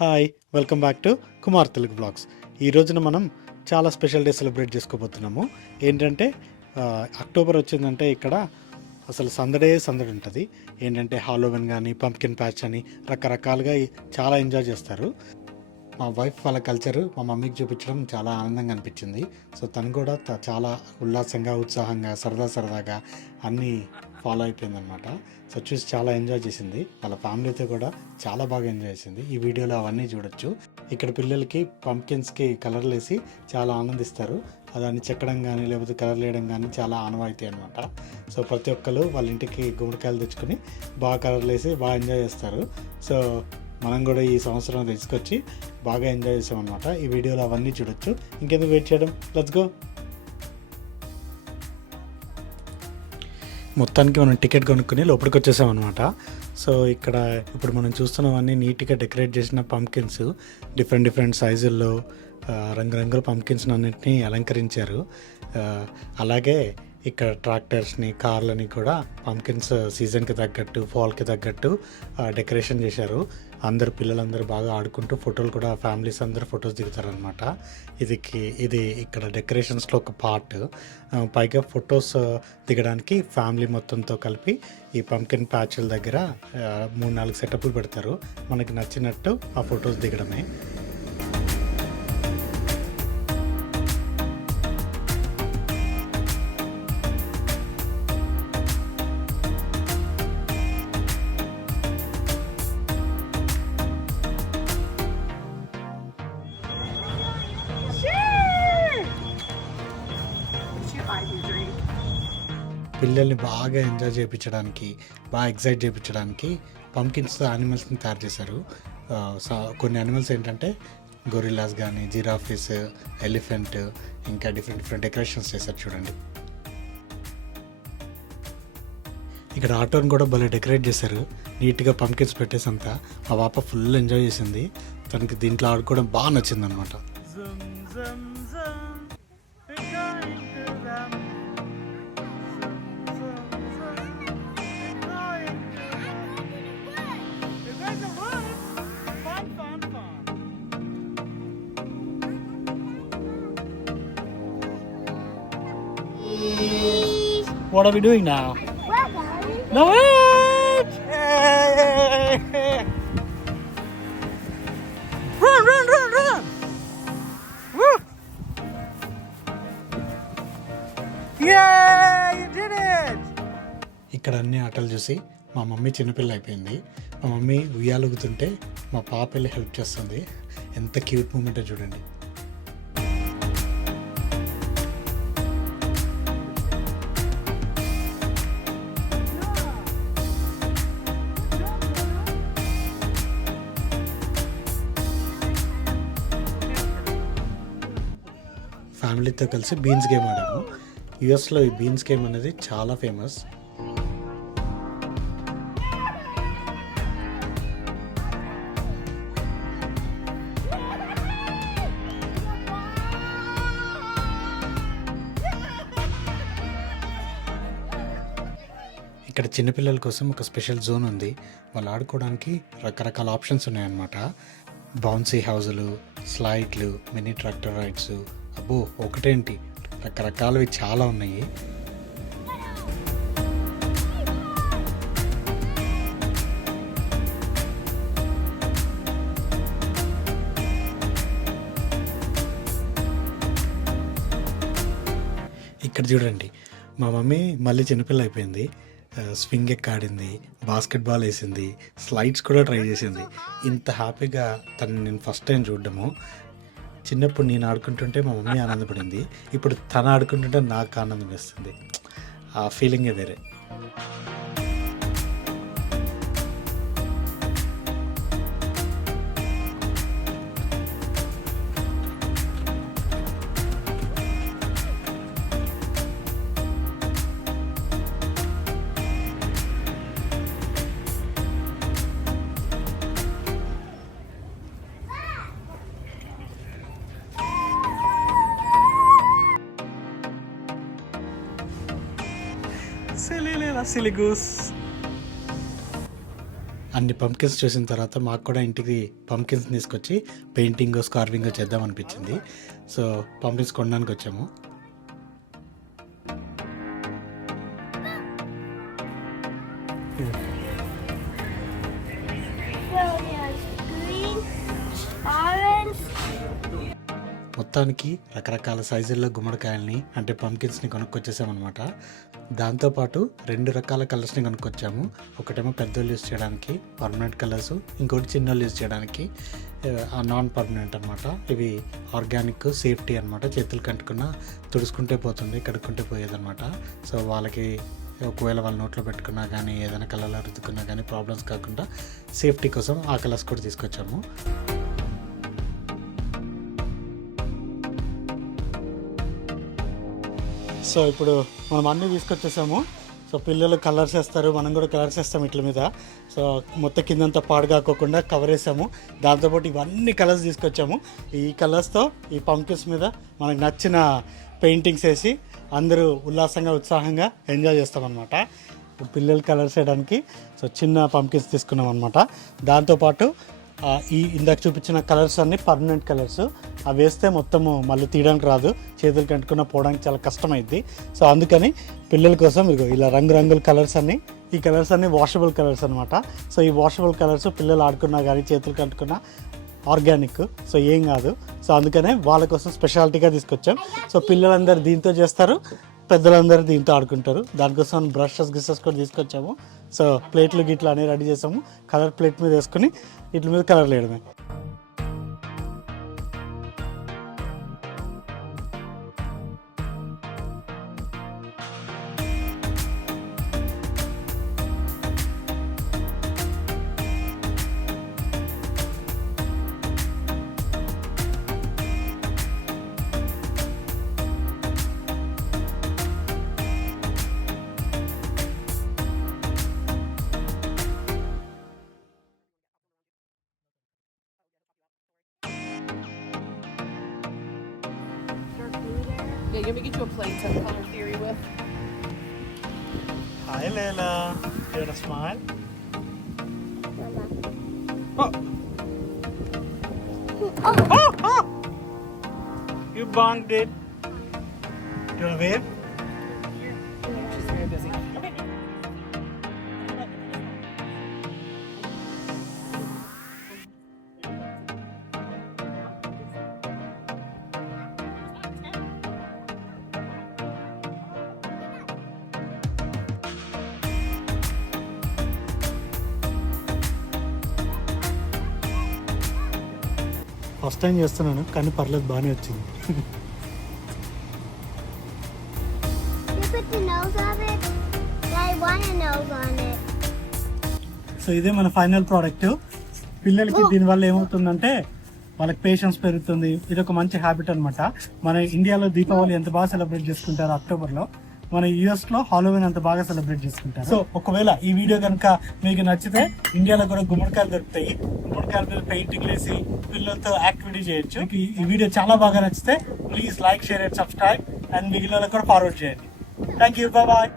Hi welcome back to Kumar Telugu blogs. ఈ రోజున మనం చాలా స్పెషల్ డే సెలబ్రేట్ చేసుకోబోతున్నాము. ఏంటంటే అక్టోబర్ వచ్చిందంటే ఇక్కడ అసలు సందడే సందడి ఉంటుంది. ఏంటంటే హాలోవెన్ కానీ పంప్కిన్ ప్యాచ్ అని రకరకాలుగా చాలా ఎంజాయ్ చేస్తారు. మా వైఫ్ వాళ్ళ కల్చరు మా మమ్మీకి చూపించడం చాలా ఆనందంగా అనిపించింది. సో తను కూడా త- చాలా ఉల్లాసంగా ఉత్సాహంగా సరదా సరదాగా అన్నీ ఫాలో అయిపోయింది అనమాట సో చూసి చాలా ఎంజాయ్ చేసింది. వాళ్ళ ఫ్యామిలీతో కూడా చాలా బాగా ఎంజాయ్ చేసింది. ఈ వీడియోలో అవన్నీ చూడొచ్చు. ఇక్కడ పిల్లలకి పంప్కిన్స్కి కలర్లు వేసి చాలా ఆనందిస్తారు. దాన్ని చెక్కడం కానీ లేకపోతే కలర్లు వేయడం కానీ చాలా ఆనవాయితీ అనమాట సో ప్రతి ఒక్కరు వాళ్ళ ఇంటికి గుమ్మడికాయలు తెచ్చుకొని బాగా కలర్లు వేసి బాగా ఎంజాయ్ చేస్తారు. సో మనం కూడా ఈ సంవత్సరం తీసుకొచ్చి బాగా ఎంజాయ్ చేసామన్నమాట. ఈ వీడియోలో అవన్నీ చూడొచ్చు. ఇంకెందుకు వెయిట్ చేయడం? Let's go! మొత్తానికి మనం టికెట్ కొనుక్కుని లోపలికి వచ్చేసాం అనమాట సో ఇక్కడ ఇప్పుడు మనం చూస్తున్నవన్నీ నీట్గా డెకరేట్ చేసిన పంకిన్స్ డిఫరెంట్ డిఫరెంట్ సైజుల్లో రంగురంగుల పంకిన్స్ అన్నింటినీ అలంకరించారు. అలాగే ఇక్కడ ట్రాక్టర్స్ని కార్లని కూడా పంకిన్స్ సీజన్కి తగ్గట్టు ఫాల్కి తగ్గట్టు డెకరేషన్ చేశారు. అందరు పిల్లలందరూ బాగా ఆడుకుంటూ ఫోటోలు కూడా ఫ్యామిలీస్ అందరూ ఫొటోస్ దిగుతారనమాట ఇది ఇది ఇక్కడ డెకరేషన్స్లో ఒక పార్ట్. పైగా ఫొటోస్ దిగడానికి ఫ్యామిలీ మొత్తంతో కలిపి ఈ పంకిన్ ప్యాచ్ల దగ్గర మూడు నాలుగు సెటప్లు పెడతారు. మనకి నచ్చినట్టు ఆ ఫొటోస్ దిగడమే. పిల్లల్ని బాగా ఎంజాయ్ చేయించడానికి బాగా ఎగ్జైట్ చేయించడానికి పంకిన్స్ యానిమల్స్ని తయారు చేశారు. కొన్ని యానిమల్స్ ఏంటంటే గొరిల్లాస్ కానీ జిరాఫీస్ ఎలిఫెంట్ ఇంకా డిఫరెంట్ డిఫరెంట్ డెకరేషన్స్ చేశారు చూడండి. ఇక్కడ ఆటోని కూడా భలే డెకరేట్ చేశారు. నీట్గా పంకిన్స్ పెట్టేసి అంతా మా పాప ఫుల్ ఎంజాయ్ చేసింది. తనకి దీంట్లో ఆడుకోవడం బాగా నచ్చింది అనమాట What are we doing now? No, wait! Run, run, run, run! Woo! Yay! You did it! ఇక్కడ అన్ని ఆటలు చూసి మా మమ్మీ చిన్నపిల్ల అయిపోయింది మా మమ్మీ ఉయ్యాలుగుతుంటే మా పాప వెళ్ళి హెల్ప్ చేస్తుంది ఎంత క్యూట్ మూమెంటో చూడండి ఫ్యామిలీతో కలిసి బీన్స్ గేమ్ ఆడాము. యుఎస్లో ఈ బీన్స్ గేమ్ అనేది చాలా ఫేమస్. ఇక్కడ చిన్నపిల్లల కోసం ఒక స్పెషల్ జోన్ ఉంది. వాళ్ళు ఆడుకోవడానికి రకరకాల ఆప్షన్స్ ఉన్నాయన్నమాట. బౌన్సీ హౌజులు స్లైడ్లు మినీ ట్రాక్టర్ రైడ్స్ అబ్బో ఒకటేంటి? రకరకాలవి చాలా ఉన్నాయి. ఇక్కడ చూడండి మా మమ్మీ మళ్ళీ చిన్నపిల్ల అయిపోయింది. స్వింగ్ ఎక్కాడింది ఆడింది వేసింది స్లైడ్స్ కూడా ట్రై చేసింది. ఇంత హ్యాపీగా తను నేను ఫస్ట్ టైం చూడడము. చిన్నప్పుడు నేను ఆడుకుంటుంటే మా మమ్మీ ఆనందపడింది. ఇప్పుడు తను ఆడుకుంటుంటే నాకు ఆనందం వేస్తుంది. ఆ ఫీలింగే వేరే. అన్ని పంకిన్స్ చూసిన తర్వాత మాకు కూడా ఇంటికి పంకిన్స్ తీసుకొచ్చి పెయింటింగ్ స్కార్వింగ్ చేద్దాం అనిపించింది. సో పంకిన్స్ కొనడానికి వచ్చాము. So మొత్తానికి రకరకాల సైజుల్లో గుమ్మడికాయల్ని అంటే పంకిన్స్ని కొనుక్కొచ్చేసామన్నమాట. దాంతోపాటు రెండు రకాల కలర్స్ని కొనుక్కొచ్చాము. ఒకటేమో పెద్దోళ్ళు యూజ్ చేయడానికి పర్మనెంట్ కలర్స్ ఇంకోటి చిన్నోళ్ళు యూజ్ చేయడానికి ఆ నాన్ పర్మనెంట్ అనమాట ఇవి ఆర్గానిక్ సేఫ్టీ అనమాట చేతులు కంటుకున్న తుడుచుకుంటే పోతుంది కడుక్కుంటే పోయేదన్నమాట. సో వాళ్ళకి ఒకవేళ వాళ్ళ నోట్లో పెట్టుకున్నా కానీ ఏదైనా కలర్లో రుద్దుకున్నా కానీ ప్రాబ్లమ్స్ కాకుండా సేఫ్టీ కోసం ఆ కలర్స్ కూడా తీసుకొచ్చాము. సో ఇప్పుడు మనం అన్నీ తీసుకొచ్చేసాము. సో పిల్లలు కలర్స్ వేస్తారు మనం కూడా కలర్స్ వేస్తాం ఇట్ల మీద. సో మొత్తం కిందంతా పాడు కాకోకుండా కవర్ వేసాము. దాంతోపాటు ఇవన్నీ కలర్స్ తీసుకొచ్చాము. ఈ కలర్స్తో ఈ పంకిల్స్ మీద మనకు నచ్చిన పెయింటింగ్స్ వేసి అందరూ ఉల్లాసంగా ఉత్సాహంగా ఎంజాయ్ చేస్తామన్నమాట. పిల్లలు కలర్స్ వేయడానికి సో చిన్న పంకిన్స్ తీసుకున్నాం అనమాట దాంతోపాటు ఈ ఇందాక చూపించిన కలర్స్ అన్ని పర్మనెంట్ కలర్స్. అవి వేస్తే మొత్తము మళ్ళీ తీయడానికి రాదు. చేతులు కంటుకున్న పోవడానికి చాలా కష్టమైంది సో అందుకని పిల్లల కోసం ఇదిగో ఇలా రంగురంగుల కలర్స్ అన్ని ఈ కలర్స్ అన్నీ వాషబుల్ కలర్స్ అనమాట సో ఈ వాషబుల్ కలర్స్ పిల్లలు ఆడుకున్నా కానీ చేతులు కంటుకున్నా ఆర్గానిక్. సో ఏం కాదు. సో అందుకనే వాళ్ళ కోసం స్పెషాలిటీగా తీసుకొచ్చాం. సో పిల్లలందరూ దీంతో చేస్తారు పెద్దలందరూ దీంతో ఆడుకుంటారు. దానికోసం బ్రషెస్ గిషెస్ కూడా తీసుకొచ్చాము. సో ప్లేట్లు గిట్లు అన్నీ రెడీ చేసాము. కలర్ ప్లేట్ మీద వేసుకుని వీటి మీద కలర్ వేయడమే. you gonna get you a plate to color theory with? Hi, Layla. You wanna smile? Oh. Oh. oh! oh! You bonked it. Do you wanna wave? First time చేస్తున్నాను కానీ పర్లేదు బాగానే వచ్చింది. సో ఇదే మన ఫైనల్ ప్రోడక్ట్ పిల్లలకి దీనివల్ల ఏమవుతుందంటే వాళ్ళకి పేషెన్స్ పెరుగుతుంది. ఇది ఒక మంచి హ్యాబిట్ అన్నమాట. మన ఇండియాలో దీపావళి ఎంత బాగా సెలబ్రేట్ చేసుకుంటారు అక్టోబర్లో మన యుఎస్లో హాలోవిన్ అంత బాగా సెలబ్రేట్ చేసుకుంటారు. సో ఒకవేళ ఈ వీడియో కనుక మీకు నచ్చితే ఇండియాలో కూడా గుమ్మడికాయలు దొరుకుతాయి. గుమ్మడికాయల మీద పెయింటింగ్ వేసి పిల్లలతో యాక్టివిటీ చేయొచ్చు. ఈ- వీడియో చాలా బాగా నచ్చితే please like share and subscribe and మిగిలిన కూడా ఫార్వర్డ్ చేయండి. Thank you bye